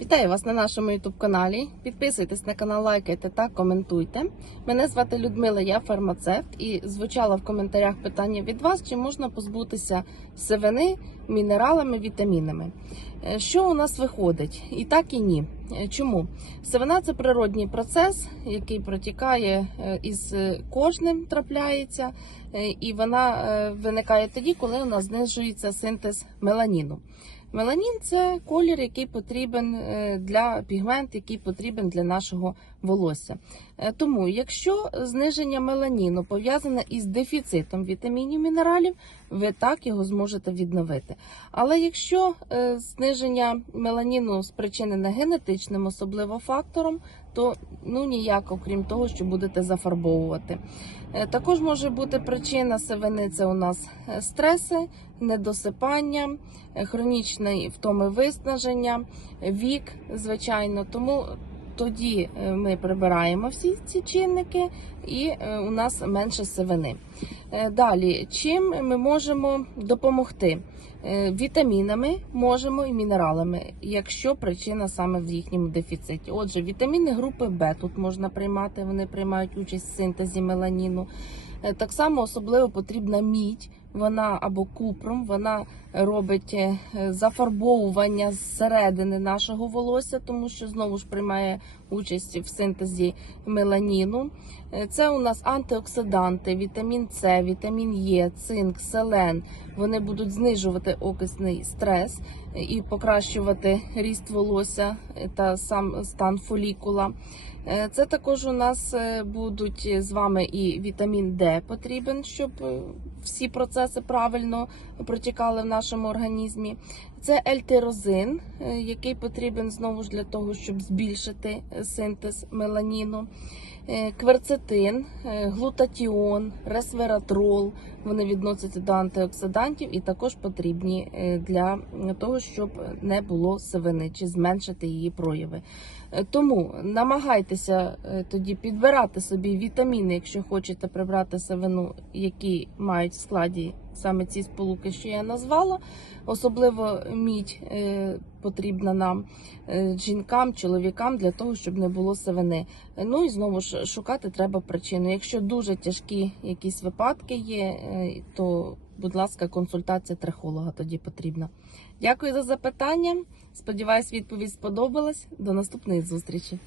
Вітаю вас на нашому youtube каналі. Підписуйтесь на канал, лайкайте та коментуйте. Мене звати Людмила, я фармацевт, і звучало в коментарях питання від вас, чи можна позбутися сивини мінералами, вітамінами. Е, Що у нас виходить? І так, і ні. Е, Чому? Сивина це природній процес, який протікає е, із кожним трапляється, і вона виникає тоді, коли у нас знижується синтез меланіну. Меланін це колір, який потрібен для пігмент, який потрібен для нашого волосся. Тому, якщо зниження меланіну пов'язане із дефіцитом вітамінів мінералів, ви так його зможете відновити. Але якщо е, зниження меланіну спричинене генетичним, особливо фактором, то ну ніяк, окрім того, що будете зафарбовувати. Е, Також може бути причина сивини це у нас е, стреси, недосипання, е, хронічний втоми виснаження, вік, звичайно. Тому тоді е, ми прибираємо всі ці чинники, і е, у нас менше сивини. Е, Далі, чим ми можемо допомогти? Вітамінами можемо і мінералами, якщо причина саме в їхньому дефіциті. Отже, вітаміни групи Б тут можна приймати, вони приймають участь в синтезі меланіну. Так само особливо потрібна мідь, вона або купром, вона робить е, зафарбовування зсередини нашого волосся, тому що знову ж приймає участь в синтезі меланіну. Е, Це у нас антиоксиданти, вітамін С, вітамін Е, цинк, селен. Вони будуть знижувати окисний стрес і покращувати ріст волосся та сам стан фолікула. Е, Це також у нас е, будуть з вами і вітамін Д потрібен, щоб е, всі процеси правильно протікали в нашому організмі. Це ельтирозин, е, який потрібен знову ж для того, щоб збільшити е, синтез меланіну. Е, Кверцетин, глутатіон, ресвератрол. Вони відносяться до антиоксидантів і також потрібні для того, щоб не було сивини чи зменшити її прояви. Тому намагайтеся тоді підбирати собі вітаміни, якщо хочете прибрати сивину, які мають в складі саме ці сполуки, що я назвала. Особливо мідь е, потрібна нам е, жінкам, чоловікам для того, щоб не було сивини. Ну і знову ж шукати треба причину. Якщо дуже тяжкі якісь випадки є, е, то будь ласка, консультація трихолога тоді потрібна. Дякую за запитання. Сподіваюсь, відповідь сподобалась. До наступної зустрічі.